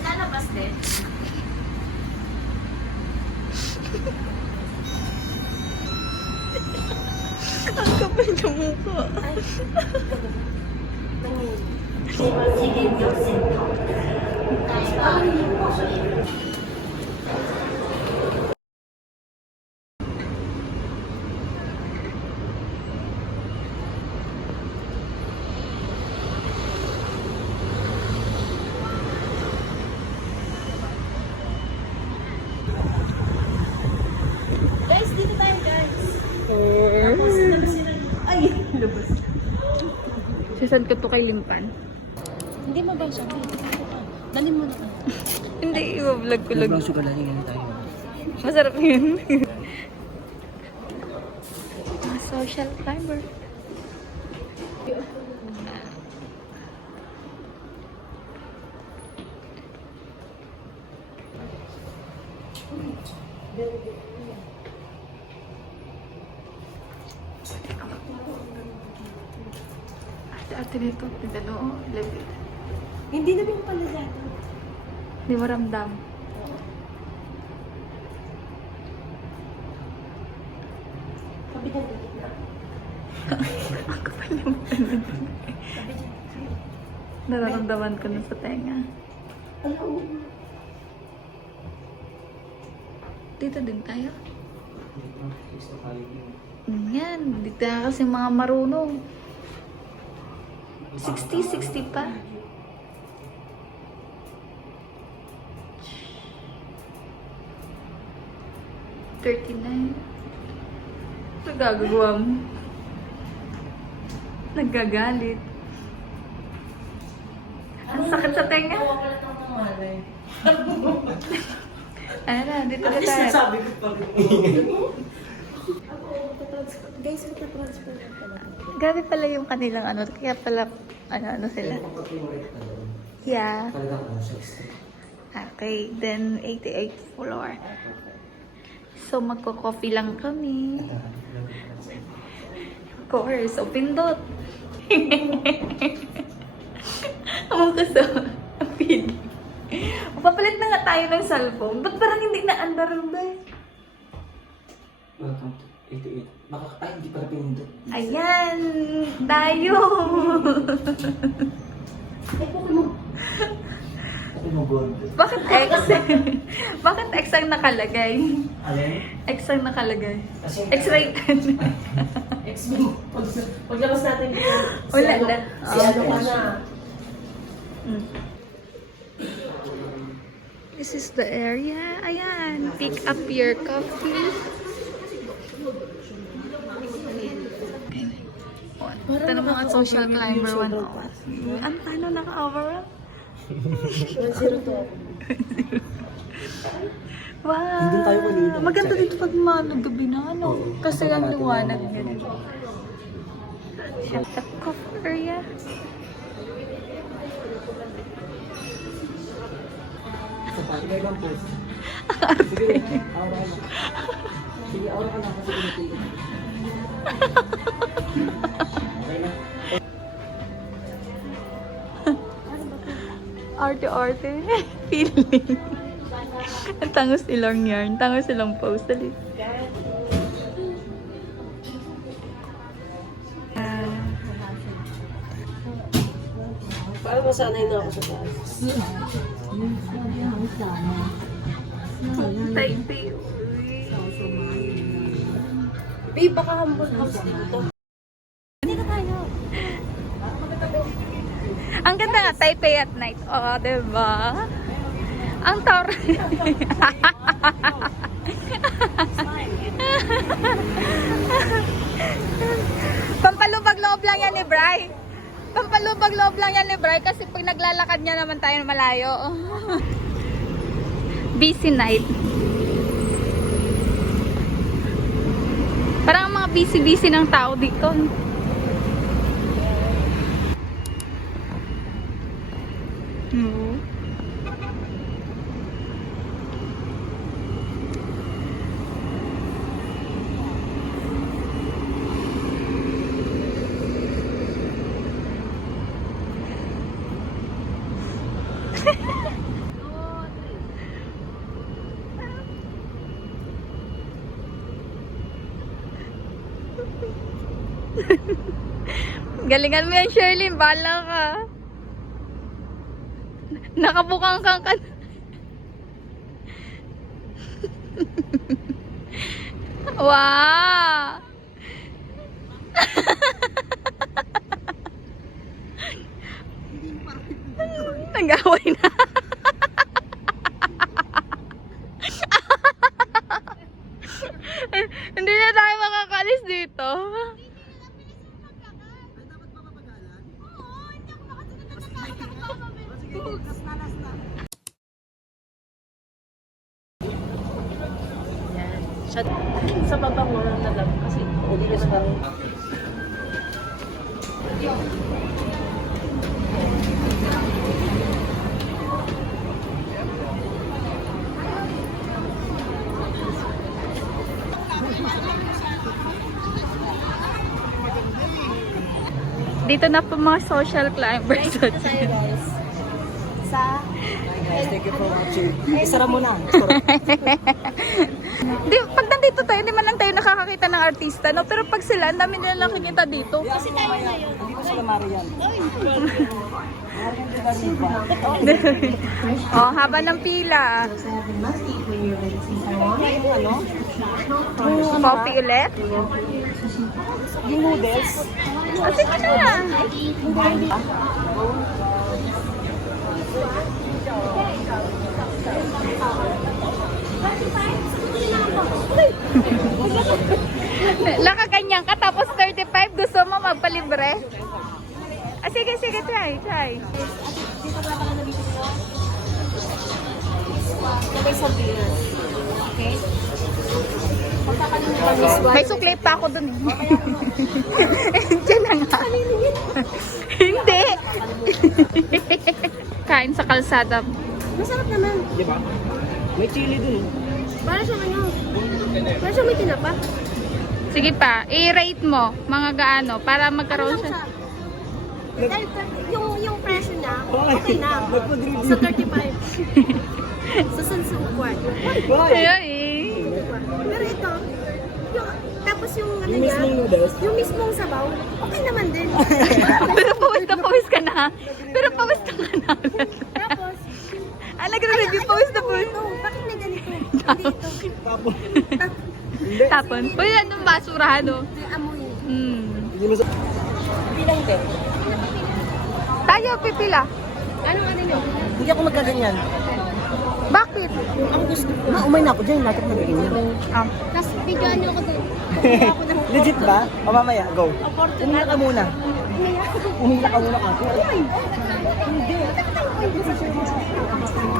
Lalabas din. Ang kapal ng mukha. Sige, Yosin. Guys, dito tayo guys. Tapos labas sila. Ay, labas. Sasad ko to kay Limpan. Hindi mabasa. Dalhin mo na. Hindi, i-vlog ko lang. Vlog sugar lagi ganyan tayo. Masarap yun. Mga social climber. Ate nito, tinanong, labit. Hindi na yung pala dito. Hindi mo ramdam. Kabitan dito na. Ang kapal yung nararamdaman ko na sa tenga. Hello. Dito din tayo. Yan, dito na kasi mga marunong. 60 pa. $39. Ano gagagawa mo? Naggagalit. Ang sakit sa tenga. Ano na, dito na tayo. Sabi ko pa rin. Guys, magta-transfer lang pala. Grabe pala yung kanilang ano, kaya pala, ano sila. Yeah. Talagang ano, 60. Okay, then 88th floor. So, magko-coffee lang kami. Of course, so pindot. Ang kaso, ang pili. Papalit na nga tayo ng cellphone. Ba't parang hindi na andar ba? Welcome to 88. Baka, ay, hindi pala pinindot. Ayan! Tayo! Ay, Pokemon. Ano mo gold? Bakit X? Bakit X ang nakalagay? Alin? X ang nakalagay. Kasi, X-rated. X-Men. Paglabas natin dito. Wala na. Si ano ka na. Mm. This is the area. Ayan. Pick up your coffee. Ito na mga social climber 1 hour. Ang paano naka-overall? 102 ako. Wow! Nandun tayo kanina. Maganda dito pag gabi na ano. Kasi ang liwanag ganun. The coffee area. sa pati may lang po. Sige, aura ka na. Sige, aura ka na kasi pinipili. Okay na. Arte-arte. Feeling. Ang tangos nilang yarn. Tangos nilang post. Dali. Parang masanay na ako sa taas. Taipei. Babe, baka humble house dito. Hindi ka tayo. Ang ganda nga, Taipei at night. Oo, diba? Ang tower. Pampalubag loob lang yan ni Bri. Pampalubag loob lang yan ni Bri kasi pag naglalakad niya naman tayo malayo. Busy night. Parang ang mga busy-busy ng tao dito. No. Galingan mo yan, Shirley. Bala ka. Nakabukang kang ka. Wow! Nag-away na. Hindi na tayo makakalis dito. Sa baba mo na lang kasi hindi na lang. Dito na po mga social climbers. Tayo guys. Sa Guys, thank you for watching. Isara mo na. Di, pag nandito tayo, hindi man lang tayo nakakakita ng artista, no? Pero pag sila, ang dami nila nakikita dito. Kasi tayo ngayon. Hindi ko sila Marian. Oh, haba ng pila. Ano? Coffee ulit? Yung noodles. Ah, sige na. Nakaganyan ka tapos 35 gusto mo magpalibre? Ah, sige, sige, try. dito ba ka na dito mo? Nabay sa beer. Okay? Pagkakalimutan mo is May suklit pa ako dun eh. Diyan na nga. Hindi. Kain sa kalsada. masarap naman. Di ba? May chili dun. Para sa ano? Para sa may tinapa. Sige pa, i-rate mo mga gaano para magkaroon Ano lang siya. siya? Dahil yung presyo niya, okay na. Nagpa-review. Sa 35. Sa Sansong Quart. Ayun eh. Pero ito, tapos yung ano Yung niya, mismong noodles. yung mismong sabaw, okay naman din. Pero pawis na pawis ka na. Pero pawis ka na. Tapos, Ah, nag-review, pawis na pawis. ito, bakit may ganito? Hindi ito. Tapos. Tap, Hindi. Tapon. Uy, anong basurahan oh. amoy. Hindi mo sa... Bilang din. Tayo, pipila. Anong ano nyo? Hindi ako magkaganyan. Bakit? Ang gusto ko. Umay na ako dyan. Lahat ako magaganyan. Ah. Tapos bigyan nyo ako doon. Legit ba? O mamaya, go. Opportunity. Umila ka muna. Umila ka muna kasi.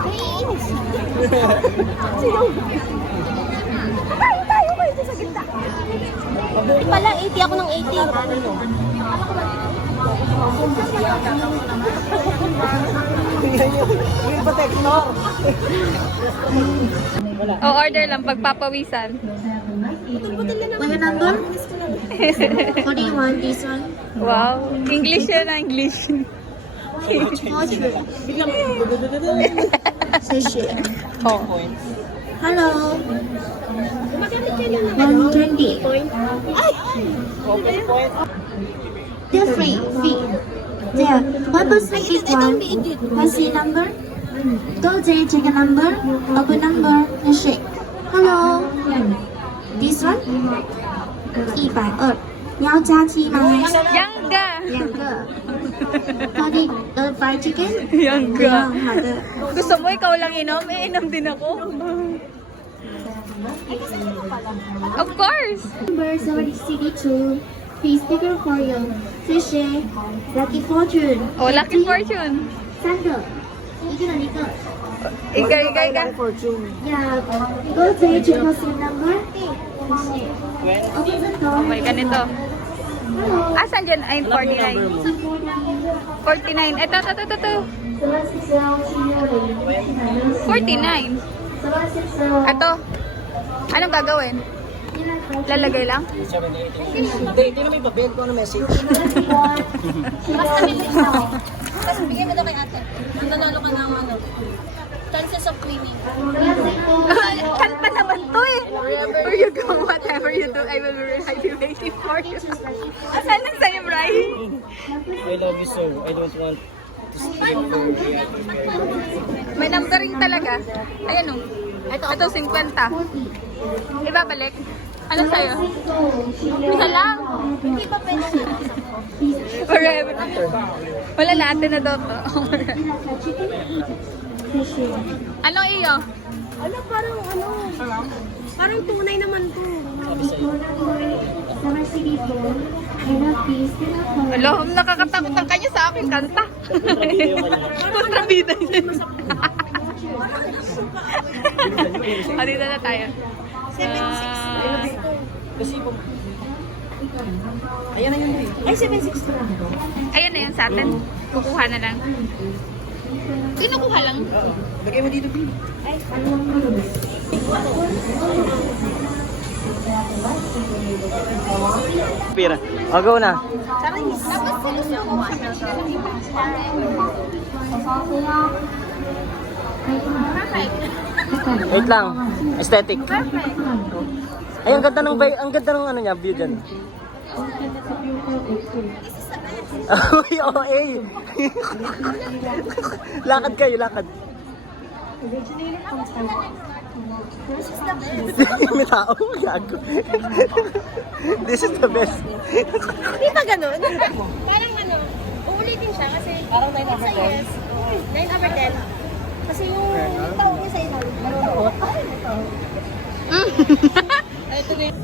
Naiinis. Sino? Tayo kayo sa gitna. Di pala, 80 ako ng 80. Tingnan nyo. Will protector. Wala. O, order lang, pagpapawisan. Putil na naman. What number? What do you want? This one? Wow. English yan na English. Fortune. Biglang... Sachet. Oh. Hello. Magamit kayo ng 120. Ay! Okay, point. The free fee. There. What was the big one? What's the number? Go there, check a number. Open number and shake. Hello. This one? 120. 你要加鸡吗？ Yangga. 2个。Body fried chicken？ Yangga. 好的。 Gusto mo ikaw lang inom? Eh, inom din ako. Of course. Number 72. Please pick up for you. 谢谢。Lucky fortune。 Oh, lucky fortune. 3个，一个人一个。 Ika. Fortune. Yeah. Go there, check out your number. 谢谢。Open the door. May ganito. Hello. Asan dyan? Ay, 49. 49. Ito. 49. Ito. Anong gagawin? Lalagay lang? Hindi, hindi na may babel ko ano message. Tapos bigyan mo daw kay ate. Nanalo ka ng ano. Chances of winning. Kanta naman to eh. Wherever you go, whatever you do. I will be waiting for you. Asan ang sa'yo, Bri? I love you so. I don't want to skip for May numbering talaga. Ayan o. Ito, 50. Ibabalik. Ano sa'yo? Isa lang. Hindi pa pwede siya. Forever. Wala natin na to. Anong iyo? Ano, parang tunay naman to. Alam, nakakatakot ang kanya sa akin kanta. Kontrabida yun. O, dito na tayo. 7-6. Kasi po. Ayan na yun. Ay, 7-6 to. Ayan na yan sa atin. Kukuha na lang. Kinukuha lang. Lagay mo dito, Pin. Pira. O, go na. Tapos sinusuko mo siya. Perfect. Wait lang. Aesthetic. Perfect. Ay, ang ganda ng ano niya, view dyan. Uy, OA. Lakad kayo, lakad. This is the best. May tao, gago. This is the best. Di ba ganun? Parang ano, uulitin siya kasi parang 9 over 10. 9 over 10. Kasi yung tao niya sa ilalim. Manunood. Ito na yun.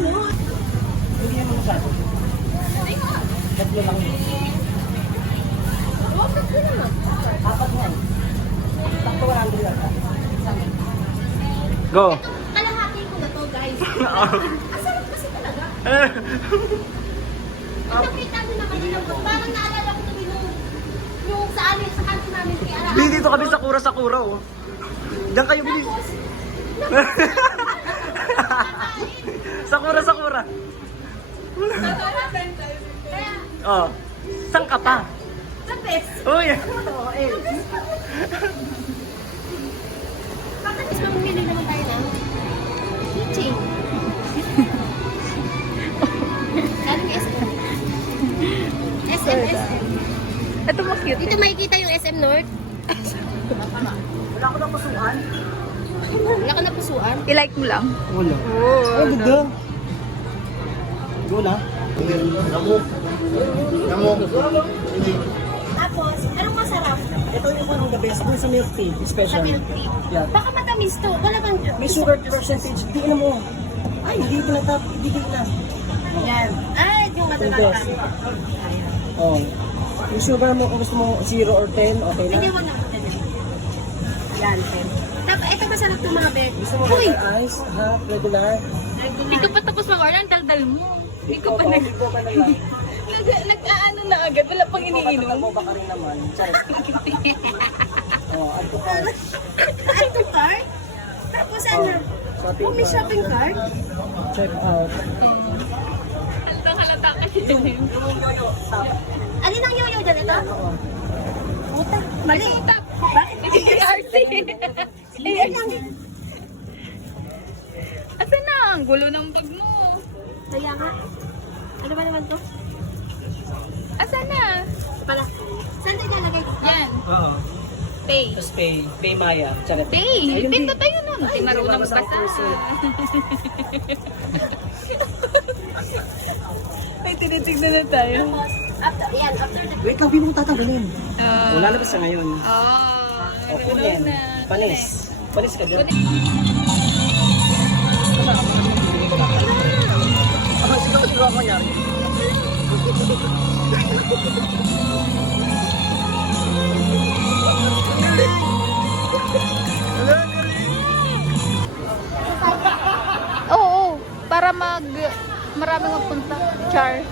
Hindi naman masyado. Tatlo lang yun. Apat nga eh. Takto 100 lang. Go! Kalahati ko na to, guys. Asarap kasi talaga. Nakita ko na kanina po. Parang naalala ko tuloy yung sa amin, sa kanto namin kay Ara. Bili dito kami sa Kura oh. Diyan kayo bili. Sakura. Kaya, Oh. Saan ka pa? the best. Uy! Bakit mas mamili naman tayo ng keychain? Galing SM. SM. Ito mo cute. Dito makikita yung SM North. Wala ko ng pasukan. Wala ka na pusuan. I-like mo lang. Wala. Oh, ganda. Go na. Namo. Tapos, anong masarap? Ito yung parang the best dun sa milk tea, Sa special. milk tea. Yeah. Baka matamis to. Wala bang May sugar percentage. Hindi na mo. Ay, hindi ko na tap. Hindi ko na. Yan. Ay, yung Yung matamis. best. Oh. Yung sugar mo kung gusto mo 0 or 10, okay Hindi, na. wag na. Yan, 10. Tapos, ito masarap itong mga bed. Gusto mo Uy! water ice, half, regular. Hindi ko pa tapos mag-order. Ang daldal mo. Hindi ko pa Hindi ko pa na lang. nag-aano na agad. Wala pang iniinom. mo baka rin naman. Charot. Oh, add to cart. Add to cart? Tapos ano? Shopping Kung may cart. shopping cart? Check out. Halata kasi dyan yun. Alin ang yoyo dyan ito? Oo. Puta. Mali. Bakit? RC. Ayan lang. Asan na? Ang gulo ng bag mo. Kaya nga. Ano ba naman to? Asan na? Pala. Saan tayo nalagay? Yan. Oo. Pay. Tapos pay Maya. Charot. Pay. Ayun, Pay di. pa tayo nun. Hindi marunong Basta basa. puso. Ay, tinitignan na tayo. Tapos, after the... Wait lang, di mo tatanggalin. Ah. Wala na ba sa ngayon? Oh. O, kunin. Panis. Panis ka dyan. Siguro ako niya. Oo, para maraming magpunta. Char.